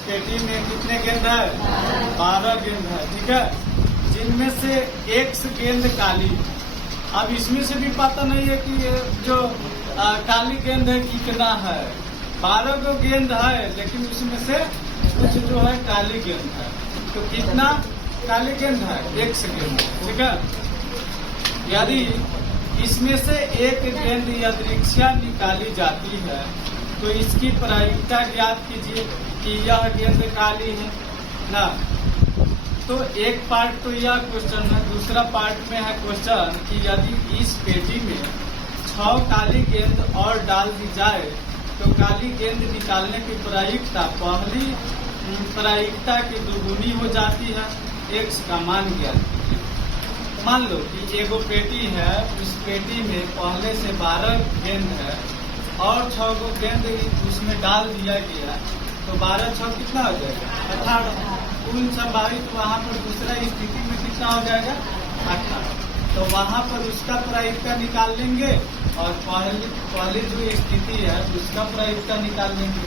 पेटी में कितने गेंद है? 12 गेंद है। ठीक है, जिनमें से X गेंद काली। अब इसमें से भी पता नहीं है कि ये जो काली गेंद है कितना है। 12 गो गेंद है, लेकिन उसमें से कुछ जो है काली गेंद है। तो कितना काली गेंद है? X गेंद। ठीक है, यदि इसमें से एक गेंद यादृच्छिक निकाली जाती है तो इसकी प्रायिकता ज्ञात कीजिए कि यह गेंद काली है ना। तो एक पार्ट तो यह क्वेश्चन है। दूसरा पार्ट में है क्वेश्चन कि यदि इस पेटी में 6 काली गेंद और डाल दी जाए तो काली गेंद निकालने की प्रायिकता पहली प्रायिकता की दुगुनी हो जाती है। X का मान ज्ञात कीजिए। मान लो कि एगो पेटी है, उस पेटी में पहले से 12 गेंद है और 6 गो गेंद उसमें डाल दिया गया, तो 12 6 कितना हो जाएगा? 18। कुल संभावित वहाँ पर दूसरा स्थिति में कितना हो जाएगा? 18। तो वहाँ पर उसका प्रायिकता निकाल लेंगे और पहली जो स्थिति है उसका प्रायिकता निकाल लेंगे।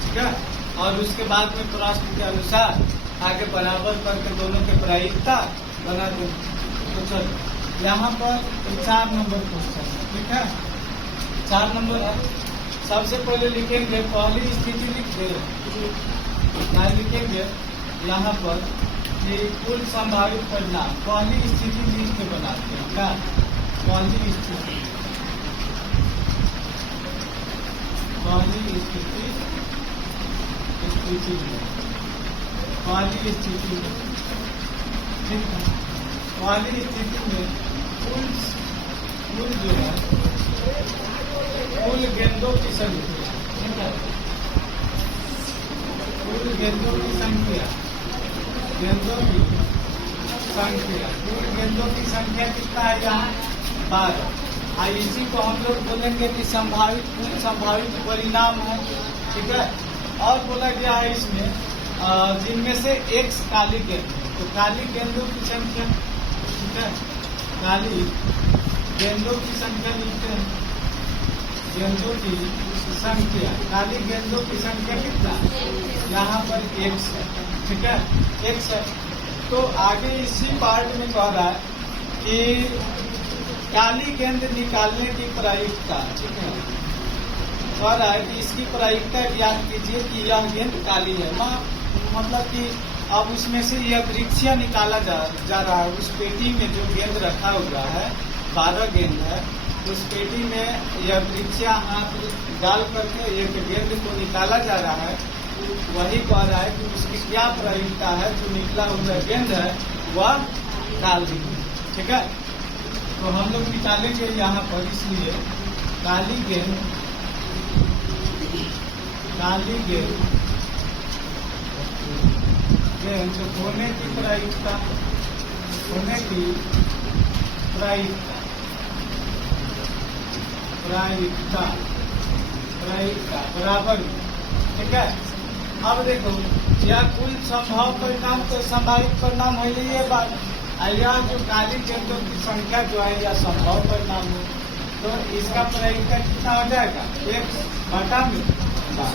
ठीक है, और उसके बाद में प्रश्न के अनुसार आगे बराबर करके दोनों के प्रायिकता बना देंगे। तो चलो यहाँ पर 4 नंबर क्वेश्चन है। ठीक है, 4 नंबर है। सबसे पहले लिखेंगे पहली स्थिति लिख दे, यहाँ लिखेंगे यहाँ पर ये कुल संभावित परिणाम पहली स्थिति लिख के बनाते हैं। क्या पहली स्थिति? पहली स्थिति पहली स्थिति में ठीक है, पहली स्थिति में कुल जो है कुल गेंदों की संख्या। ठीक है, कुल गेंदों की संख्या, गेंदों की संख्या, कुल गेंदों की संख्या कितना है यहाँ? 12। इसी को हम लोग बोलेंगे कि संभावित कुल संभावित परिणाम है। ठीक है, और बोला गया है इसमें जिनमें से X काली गेंद है, तो काली गेंदों की संख्या। ठीक है, काली गेंदों की संख्या लिखते हैं। गेंदों की संख्या, काली गेंदों की संख्या कितना? यहाँ पर X है। ठीक है, X है। तो आगे इसी पार्ट में कह रहा है कि काली गेंद निकालने की प्रायिकता। ठीक है, कह रहा है कि इसकी प्रायिकता ज्ञात कीजिए कि यह गेंद काली है। मतलब कि अब उसमें से यह वृक्षिया निकाला जा रहा है। उस पेटी में जो गेंद रखा हुआ है 12 गेंद है, उस पेटी में यह वृक्षिया हाथ डाल करके एक गेंद को निकाला जा रहा है। वही कह रहा है कि उसकी क्या प्रायिकता है, जो निकला हुआ गेंद है वह काली है। ठीक है, तो हम लोग निकालेंगे यहाँ पर, इसलिए काली गेंद जो होने की प्रायिकता बराबर। ठीक है, अब देखो यह कुल संभव परिणाम तो संभावित परिणाम है ये बात। यह जो काली गेंदों की संख्या जो है यह संभव परिणाम है, तो इसका प्रायिकता कितना हो जाएगा? 1/12।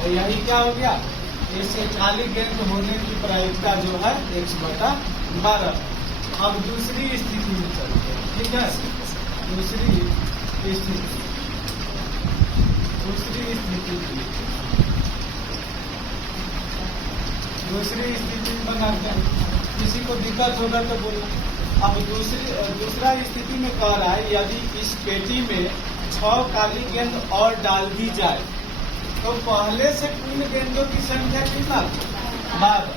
और यही क्या हो गया? इससे काली गेंद होने की प्रायिकता जो है 1/12। अब दूसरी स्थिति में चलते हैं। ठीक है, दूसरी स्थिति बनाते हैं। किसी को दिक्कत होगा तो बोलो। अब दूसरा स्थिति में कह रहा है यदि इस पेटी में 6 काली गेंद और डाल दी जाए तो पहले से कुल गेंदों की संख्या कितना? 12।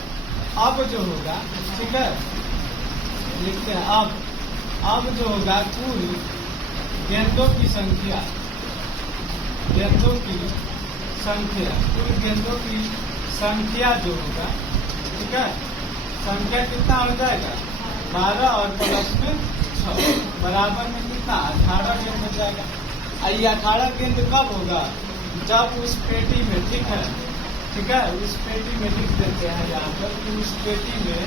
अब जो होगा, ठीक है, लिखते हैं अब जो होगा कुल गेंदों की संख्या, कुल गेंदों की संख्या जो होगा। ठीक है, संख्या कितना हो जाएगा? 12 और प्लस में 6 बराबर में कितना? 18 गेंद हो जाएगा। ये 18 गेंद कब होगा? जब उस पेटी में, ठीक है, उस पेटी में लिख देते हैं यहाँ पर कि उस पेटी में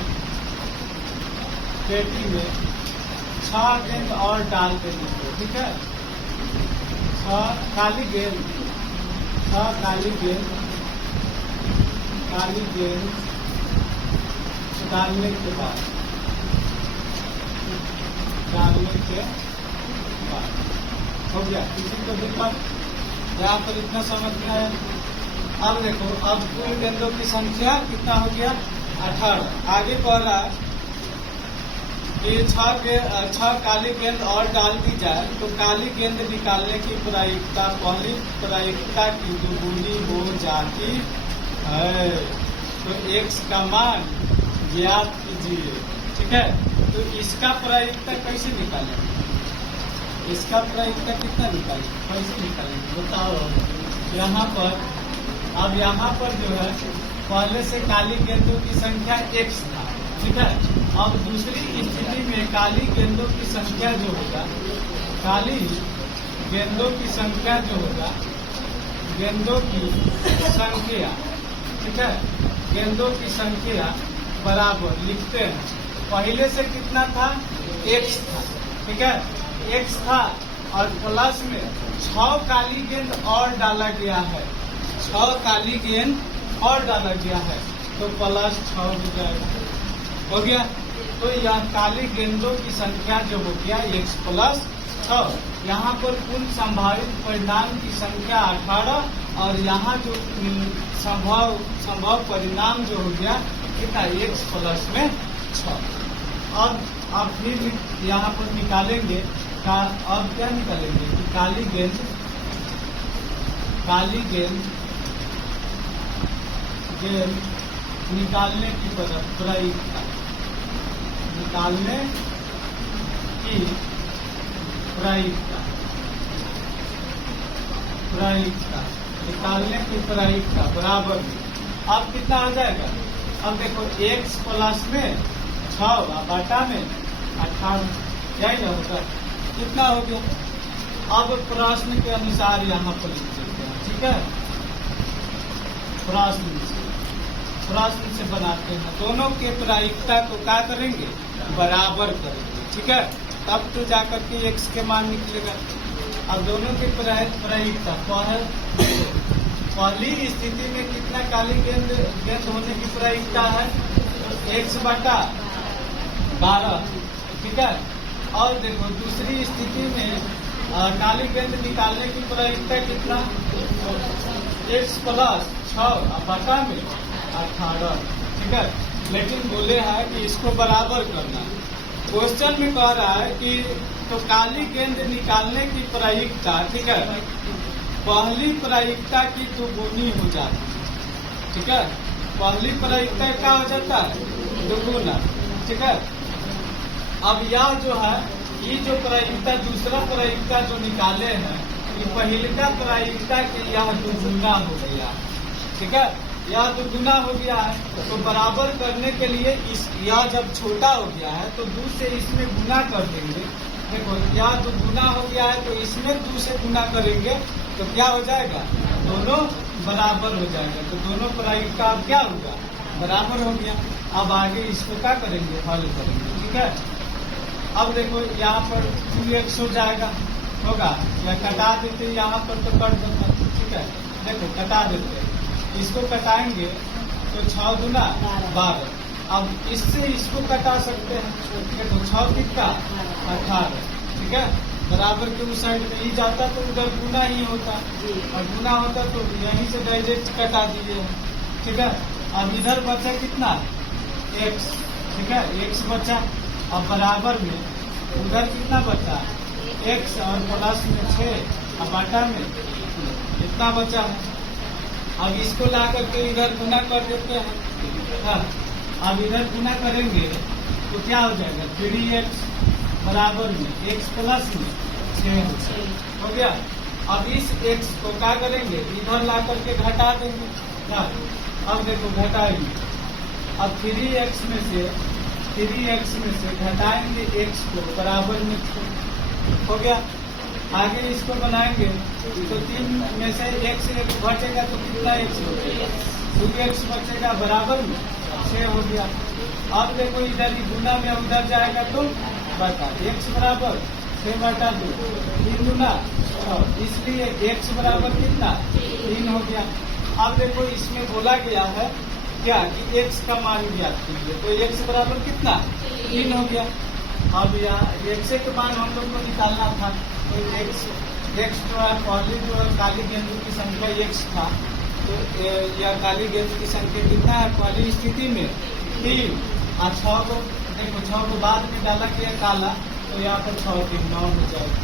6 गेंद और डाल देंगे। ठीक है, 6 काली गेंद काली गेंद डालने के बाद हो गया। किसी को दिक्कत यहाँ पर इतना समझ में आया। अब देखो, अब कुल गेंदों की संख्या कितना हो गया? 18। आगे कह रहा है कि 6 काली गेंद और डाल दी जाए तो काली गेंद निकालने की प्रायिकता पहली प्रायिकता की दुगुनी हो जाती है। तो x का मान ज्ञात कीजिए। ठीक है, तो इसका प्रायिकता कैसे निकालें? इसका प्रायिकता कितना निकालें, कैसे निकालें बताओ। यहाँ पर जो है पहले से काली गेंदों की संख्या x था। ठीक है, अब दूसरी स्थिति में काली गेंदों की संख्या जो होगा, काली गेंदों की संख्या जो होगा, गेंदों की संख्या, ठीक है, गेंदों की संख्या बराबर लिखते हैं। पहले से कितना था? x था। ठीक है, x था और प्लस में 6 काली गेंद और डाला गया है। 6 काली गेंद और डाला गया है तो प्लस 6 हो जाएगा। हो गया। तो यह काली गेंदों की संख्या जो हो गया x प्लस 6। यहाँ पर कुल संभावित परिणाम की संख्या 18 और यहाँ जो संभव परिणाम जो हो गया कितना? x प्लस में 6। अब फिर यहाँ पर निकालेंगे अब क्या निकालेंगे कि काली गेंद निकालने की प्रायिकता, निकालने की प्रायिकता बराबर। अब कितना हो जाएगा? अब देखो x प्लस में 6 बटा में 18, यही ना होगा। कितना हो गया? अब प्रश्न के अनुसार यहाँ पर लिख देते हैं। ठीक है, प्रश्न से बनाते हैं। दोनों के प्रायिकता को क्या करेंगे? बराबर करेंगे। ठीक है, तब तो जाकर के x के मान निकलेगा। अब दोनों के प्रायिकता पहली स्थिति में कितना काली गेंद होने की प्रायिकता है? x बटा 12। ठीक है, और देखो दूसरी स्थिति में काली गेंद निकालने की प्रायिकता कितना? x प्लस 6 बटा में 18। ठीक है, लेकिन बोले हैं कि इसको बराबर करना। क्वेश्चन में कह रहा है कि तो काली गेंद निकालने की प्रायिकता, ठीक है, पहली प्रायिकता की दुगुनी हो जाती है। ठीक है, पहली प्रायिकता क्या हो जाता है? दुगुना। ठीक है, अब यह जो है, ये जो प्रायिकता दूसरा प्रायिकता जो निकाले हैं, ये पहले प्रायिकता के यह दुगुना हो गया। ठीक है, यह दुगुना हो गया है तो बराबर करने के लिए यह जब छोटा हो गया है तो 2 से इसमें गुना कर देंगे। देखो यह दुगुना हो गया है तो इसमें 2 से गुना करेंगे तो क्या हो जाएगा? दोनों बराबर हो जाएगा। तो दोनों प्रायिकता अब क्या होगा? बराबर हो गया। अब आगे इसको क्या करेंगे? हल करेंगे। ठीक है, अब देखो यहाँ पर 2x हो जाएगा, होगा या कटा देते, यहाँ पर तो कट देता। ठीक है, देखो कटा देते, इसको कटाएंगे तो 6 गुना 12। अब इससे इसको कटा सकते हैं। देखो 6 कितना? 18। ठीक है, बराबर के उस साइड में ही जाता तो उधर गुना ही होता, और गुना होता तो यहीं से डायरेक्ट कटा दिए। ठीक है, अब इधर बचा कितना? x। ठीक है, x बचा। अब बराबर में उधर कितना बचा? x और प्लस में 6 और बटा में इतना बचा है। अब इसको ला करके इधर गुना कर देते हैं। हाँ, अब इधर गुना करेंगे तो क्या हो जाएगा? 3x बराबर में x प्लस में 6 हो गया। अब इस x को क्या करेंगे? इधर ला करके घटा देंगे। हाँ, अब देखो घटाएंगे। अब 3x में से घटाएंगे x को बराबर में 6 हो गया। आगे इसको बनाएंगे तो 3 में से x बचेगा तो कितना x हो गया? 2x बचेगा बराबर में 6 हो गया। अब देखो इधर ही गुना में उधर जाएगा तो बता x बराबर 6 बटा 2, 3 गुना 6, इसलिए x बराबर कितना? 3 हो गया। अब देखो इसमें बोला गया है क्या कि x का मान ज्ञात कीजिए। तो x बराबर कितना 3 हो गया। अब यहाँ x के मान हम लोग को निकालना था, तो x जो है पहले जो है काली गेंद की संख्या x था, तो यह काली गेंद की संख्या कितना है पहली स्थिति में 3, और 6 को देखो 6 को बाद में डाला गया काला, तो यहाँ पर 6 3 9 हो जाएगा।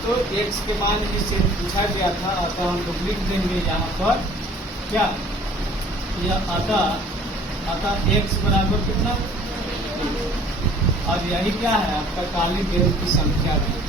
तो x के मान जिससे पूछा गया था, अतः हम लोग लिख देंगे यहाँ पर क्या, यह अतः x बराबर कितना, और यही क्या है आपका काली गेंद की संख्या भी।